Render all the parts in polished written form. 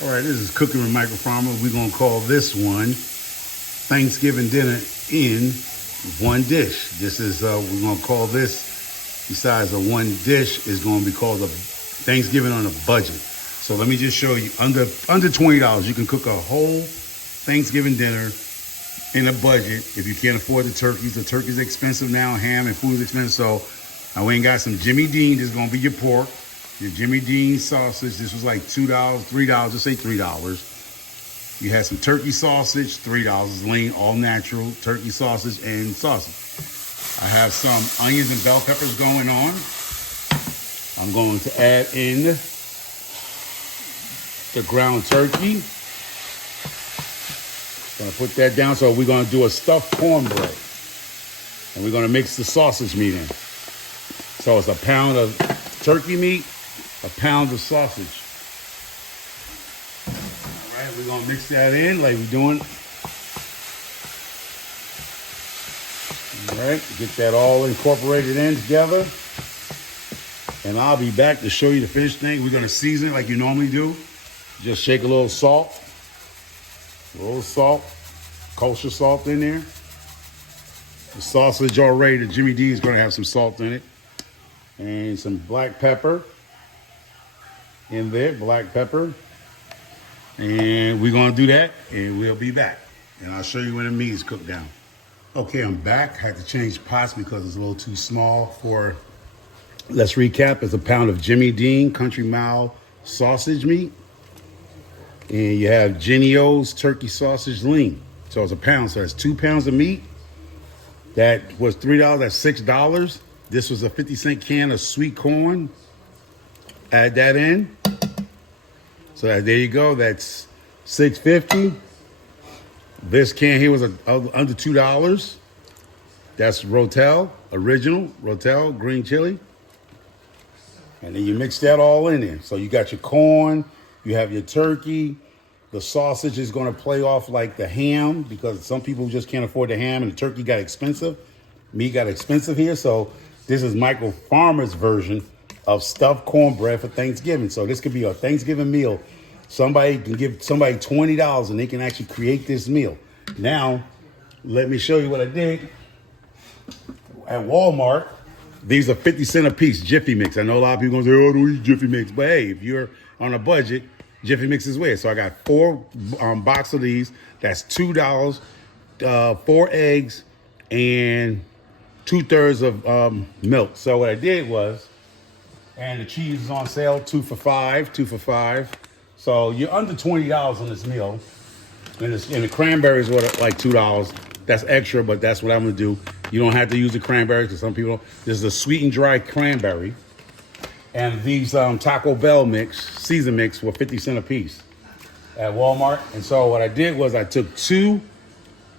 All right, this is Cooking with Michael Farmer. We're going to call this one Thanksgiving Dinner in One Dish. This is, we're going to call this, besides a one dish, is going to be called a Thanksgiving on a budget. So let me just show you, under $20, you can cook a whole Thanksgiving dinner in a budget. If you can't afford the turkey's expensive now, ham and food is expensive. So I went and got some Jimmy Dean. This is going to be your pork. Your Jimmy Dean sausage, this was like $2, $3, let's say $3. You had some turkey sausage, $3, lean, all natural, turkey sausage and sausage. I have some onions and bell peppers going on. I'm going to add in the ground turkey. Gonna put that down, so we're gonna do a stuffed cornbread. And we're gonna mix the sausage meat in. So it's a pound of turkey meat, a pound of sausage. All right, we're gonna mix that in like we're doing. All right, get that all incorporated in together. And I'll be back to show you the finished thing. We're gonna season it like you normally do. Just shake a little salt, kosher salt in there. The sausage already, the Jimmy D is gonna have some salt in it. And some black pepper in there, black pepper. And we're gonna do that and we'll be back. And I'll show you when the meat is cooked down. Okay, I'm back. I had to change pots because it's a little too small for, let's recap. It's a pound of Jimmy Dean Country Mile sausage meat. And you have Genio's turkey sausage lean. So it's a pound, so that's 2 pounds of meat. That was $3, that's $6. This was a 50-cent can of sweet corn. Add that in. So there you go, that's $6.50. This can here was under $2. That's Rotel, original Rotel green chili. And then you mix that all in there. So you got your corn, you have your turkey. The sausage is gonna play off like the ham because some people just can't afford the ham and the turkey got expensive. Meat got expensive here, so this is Michael Farmer's version of stuffed cornbread for Thanksgiving. So this could be a Thanksgiving meal. Somebody can give somebody $20 and they can actually create this meal. Now, let me show you what I did. At Walmart, these are 50 cents a piece, Jiffy Mix. I know a lot of people gonna say, oh, don't eat Jiffy Mix. But hey, if you're on a budget, Jiffy Mix is where. So I got 4 boxes of these. That's $2, 4 eggs, and 2/3 of milk. So what I did was, and the cheese is on sale, 2 for $5. So you're under $20 on this meal. And the cranberries were like $2. That's extra, but that's what I'm gonna do. You don't have to use the cranberries because some people, this is a sweet and dry cranberry. And these Taco Bell season mix were 50 cents a piece at Walmart. And so what I did was I took 2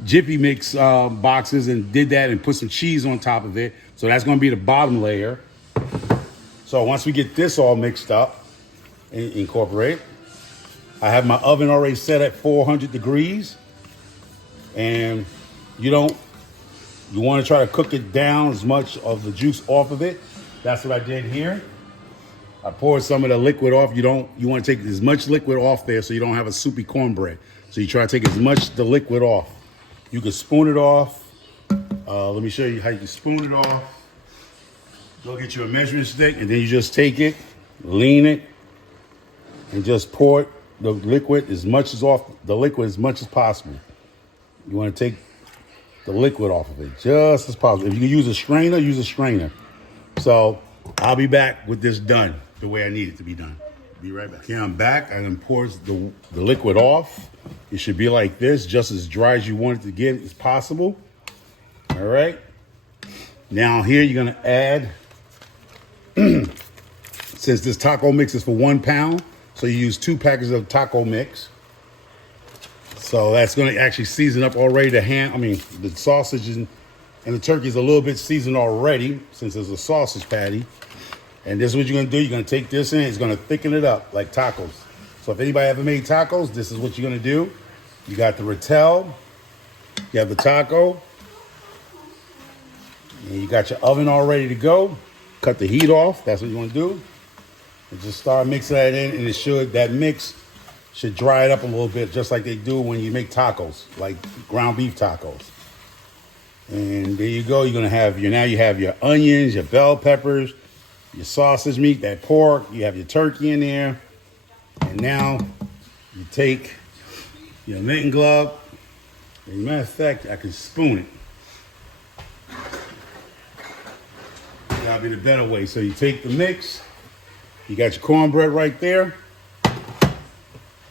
Jiffy Mix boxes and did that and put some cheese on top of it. So that's gonna be the bottom layer. So once we get this all mixed up and incorporate, I have my oven already set at 400 degrees. And you wanna try to cook it down as much of the juice off of it. That's what I did here. I poured some of the liquid off. You want to take as much liquid off there so you don't have a soupy cornbread. So you try to take as much the liquid off. You can spoon it off. Let me show you how you can spoon it off. Go get you a measuring stick and then you just take it, lean it, and just pour the liquid as much as possible. You want to take the liquid off of it just as possible. If you can use a strainer, use a strainer. So I'll be back with this done the way I need it to be done. Be right back. Okay, I'm back. I then poured the liquid off. It should be like this, just as dry as you want it to get as possible. All right. Now here you're gonna add, since this taco mix is for 1 pound, so you use 2 packages of taco mix. So that's gonna actually season up already the sausage and the turkey is a little bit seasoned already since it's a sausage patty. And this is what you're gonna do. You're gonna take this in, it's gonna thicken it up like tacos. So if anybody ever made tacos, this is what you're gonna do. You got the Rotel, you have the taco, and you got your oven all ready to go. Cut the heat off, that's what you wanna do. And just start mixing that in, and that mix should dry it up a little bit, just like they do when you make tacos, like ground beef tacos. And there you go. You're gonna have now you have your onions, your bell peppers, your sausage meat, that pork. You have your turkey in there, and now you take your mitten glove. As a matter of fact, I can spoon it. That'll be the better way. So you take the mix. You got your cornbread right there.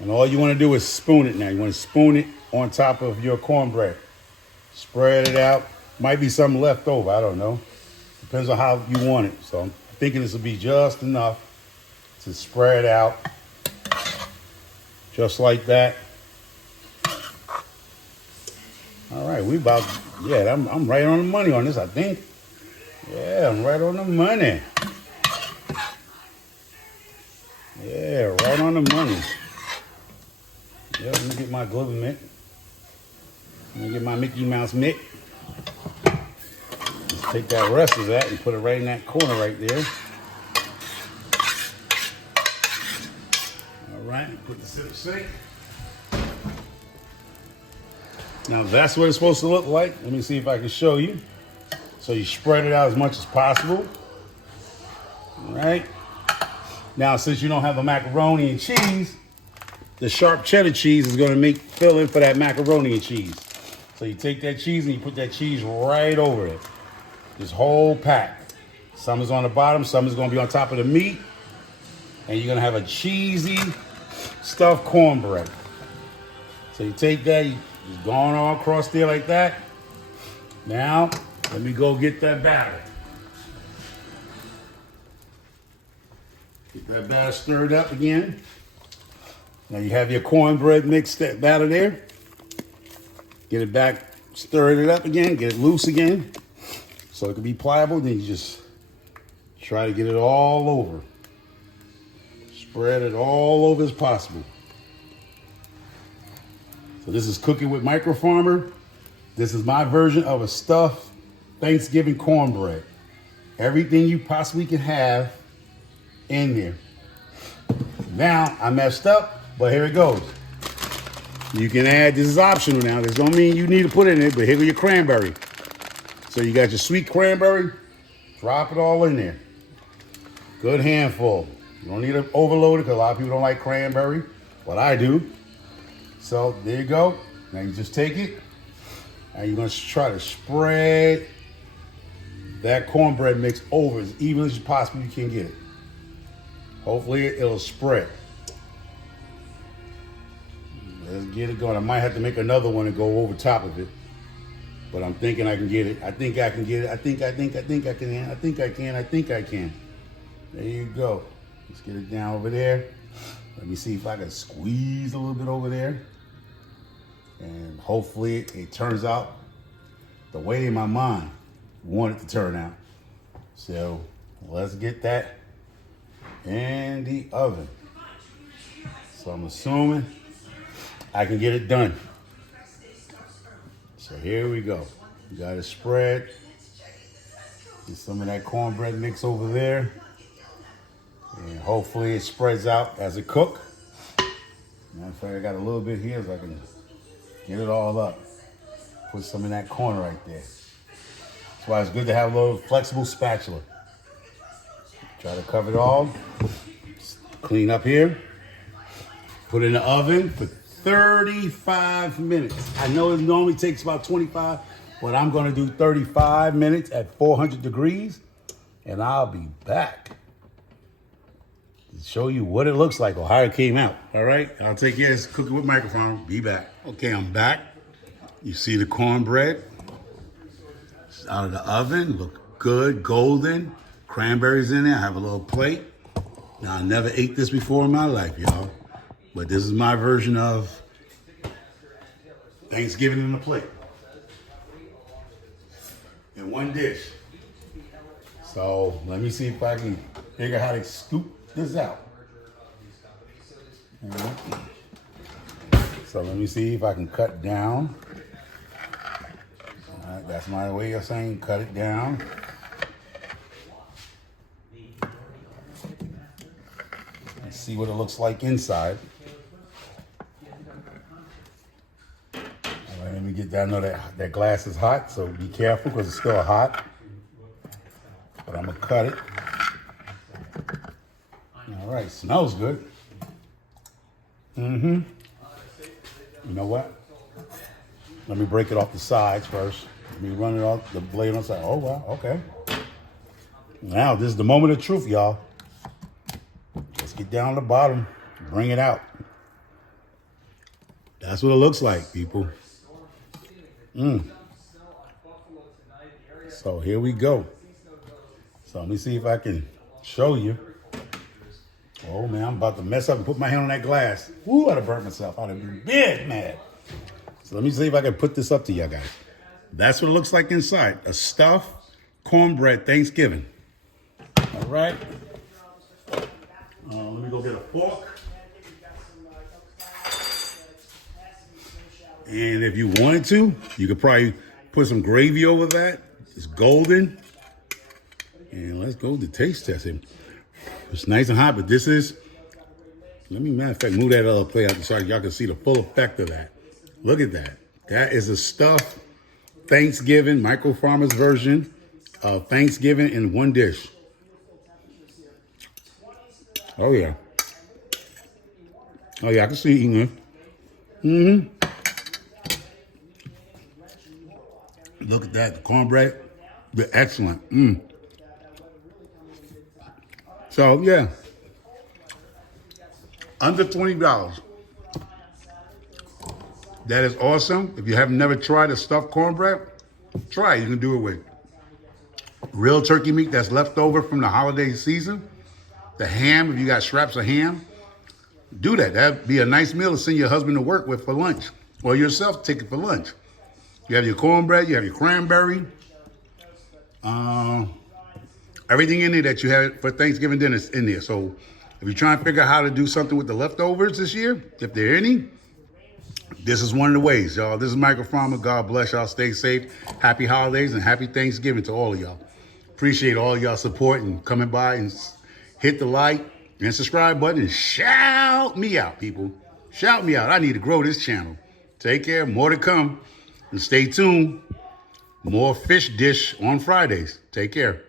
And all you want to do is spoon it now. You want to spoon it on top of your cornbread. Spread it out. Might be something left over. I don't know. Depends on how you want it. So I'm thinking this will be just enough to spread out. Just like that. All right, I'm right on the money on this, I think. Yeah, I'm right on the money. Yeah, right on the money. Yeah, let me get my global mitt. Let me get my Mickey Mouse mitt. Just take that rest of that and put it right in that corner right there. All right, put this in the sink. Now that's what it's supposed to look like. Let me see if I can show you. So you spread it out as much as possible. All right. Now, since you don't have a macaroni and cheese, the sharp cheddar cheese is going to fill in for that macaroni and cheese. So you take that cheese and you put that cheese right over it. This whole pack. Some is on the bottom, some is going to be on top of the meat. And you're going to have a cheesy stuffed cornbread. So you take that, you just going all across there like that. Now, let me go get that batter. Get that batter stirred up again. Now you have your cornbread mixed batter there. Get it back, stir it up again, get it loose again so it can be pliable. Then you just try to get it all over. Spread it all over as possible. So this is Cooking with Micro Farmer. This is my version of a stuffed Thanksgiving cornbread. Everything you possibly can have in there. Now, I messed up, but here it goes. You can add, this is optional now. This don't mean you need to put it in it, but here go your cranberry. So you got your sweet cranberry, drop it all in there. Good handful. You don't need to overload it because a lot of people don't like cranberry, but I do. So there you go. Now you just take it and you're gonna try to spread that cornbread mix over as even as you possibly can get it. Hopefully it'll spread. Let's get it going. I might have to make another one and go over top of it. But I'm thinking I can get it. I think I can get it. I think I can. There you go. Let's get it down over there. Let me see if I can squeeze a little bit over there. And hopefully it turns out the way in my mind want it to turn out. So let's get that in the oven. So I'm assuming I can get it done. So here we go. You got it spread. Get some of that cornbread mix over there. And hopefully it spreads out as it cooks. Matter of fact, I got a little bit here so I can get it all up. Put some in that corner right there. That's why it's good to have a little flexible spatula. Try to cover it all. Clean up here. Put it in the oven for 35 minutes. I know it normally takes about 25, but I'm gonna do 35 minutes at 400 degrees, and I'll be back to show you what it looks like or how it came out. All right, I'll take care of this Cooking with Micro Farmer. Be back. Okay, I'm back. You see the cornbread. It's out of the oven, look good, golden. Cranberries in there, I have a little plate. Now, I never ate this before in my life, y'all. But this is my version of Thanksgiving in a plate. In one dish. So let me see if I can figure out how to scoop this out. Right. So let me see if I can cut down. All right, that's my way of saying cut it down. Let's see what it looks like inside. get that. I know that glass is hot, so be careful because it's still hot. But I'm gonna cut it. All right, smells good. You know what? Let me break it off the sides first. Let me run it off the blade on the side. Oh, wow, okay. Now, this is the moment of truth, y'all. Let's get down to the bottom. Bring it out. That's what it looks like, people. So here we go. So let me see if I can show you. Oh, man, I'm about to mess up and put my hand on that glass. Ooh, I'd have burnt myself. I'd have been big mad. So let me see if I can put this up to y'all guys. That's what it looks like inside. A stuffed cornbread Thanksgiving. All right. Let me go get a fork. And if you wanted to, you could probably put some gravy over that. It's golden. And let's go to taste testing. It's nice and hot, but this is, matter of fact, move that other plate out so y'all can see the full effect of that. Look at that. That is a stuffed Thanksgiving, Micro Farmers version of Thanksgiving in one dish. Oh, yeah. Oh, yeah, I can see eating it. Look at that, the cornbread. They're excellent. So, yeah. Under $20. That is awesome. If you have never tried a stuffed cornbread, try it. You can do it with real turkey meat that's left over from the holiday season. The ham, if you got scraps of ham, do that. That'd be a nice meal to send your husband to work with for lunch. Or yourself, take it for lunch. You have your cornbread, you have your cranberry. Everything in there that you have for Thanksgiving dinner is in there. So if you're trying to figure out how to do something with the leftovers this year, if there are any, this is one of the ways, y'all. This is Michael Farmer. God bless y'all. Stay safe. Happy holidays and happy Thanksgiving to all of y'all. Appreciate all y'all support and coming by and hit the like and subscribe button and shout me out, people. Shout me out. I need to grow this channel. Take care. More to come. And stay tuned. More fish dish on Fridays. Take care.